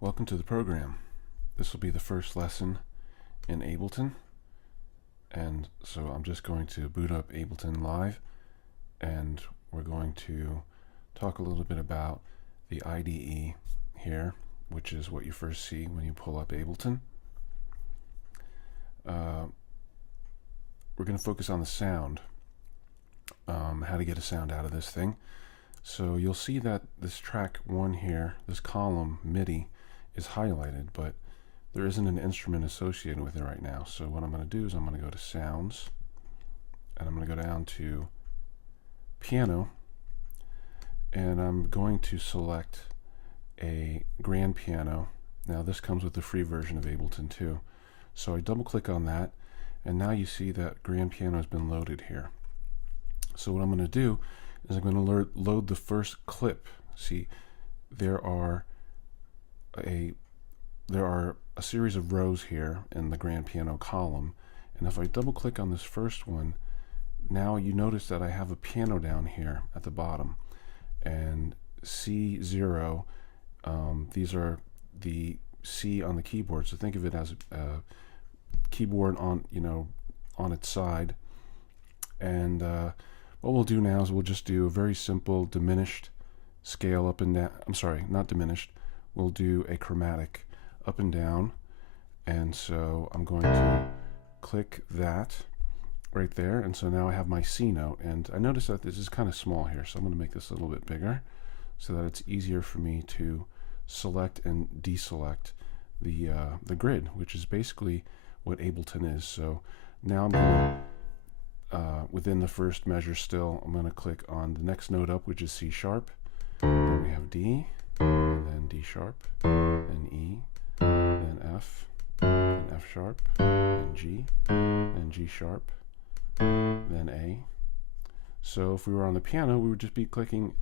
Welcome to the program. This will be the first lesson in Ableton, and so I'm just going to boot up Ableton Live, and we're going to talk a little bit about the IDE here, which is what you first see when you pull up Ableton. We're going to focus on the sound, how to get a sound out of this thing. So you'll see that this track 1 here, this column MIDI, is highlighted, but there isn't an instrument associated with it right now. So what I'm going to do is I'm going to go to Sounds, and I'm going to go down to Piano, and I'm going to select a grand piano. Now this comes with the free version of Ableton too. So I double click on that, and now you see that grand piano has been loaded here. So what I'm going to do is I'm going to load the first clip. See, there are a series of rows here in the grand piano column, and if I double click on this first one, now you notice that I have a piano down here at the bottom, and C0, these are the C on the keyboard, so think of it as a keyboard on its side. And what we'll do now is we'll just do a very simple diminished scale up and down. I'm sorry, not diminished. We'll do a chromatic up and down, and so I'm going to click that right there, and so now I have my C note, and I notice that this is kind of small here, so I'm going to make this a little bit bigger so that it's easier for me to select and deselect the grid, which is basically what Ableton is. So now I'm going to, within the first measure still, I'm going to click on the next note up, which is C sharp, then we have D, and then D sharp, then E, then F, then F sharp, then G, then G sharp, then A. So if we were on the piano, we would just be pressing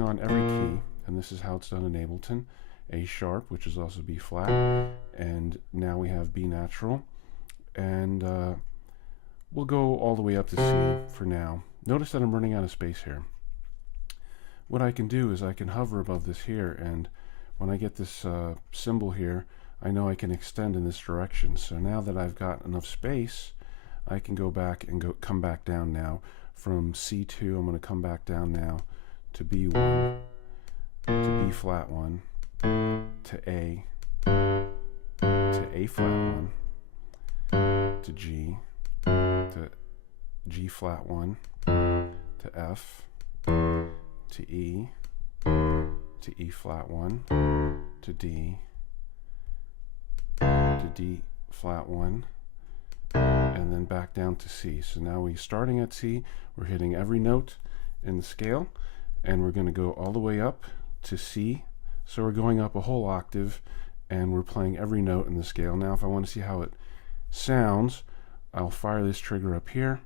on every key, and this is how it's done in Ableton. A sharp, which is also B flat, and now we have B natural, and we'll go all the way up to C for now. Notice that I'm running out of space here. What I can do is I can hover above this here, and when I get this symbol here, I know I can extend in this direction. So now that I've got enough space, I can go back and come back down now. From C2, I'm going to come back down now to B1, to B flat 1, to A flat 1, to G, to G flat 1, to F, to E, to E flat 1, to D flat 1, and then back down to C. So now we're starting at C, we're hitting every note in the scale, and we're going to go all the way up to C. So we're going up a whole octave, and we're playing every note in the scale. Now if I want to see how it sounds, I'll fire this trigger up here.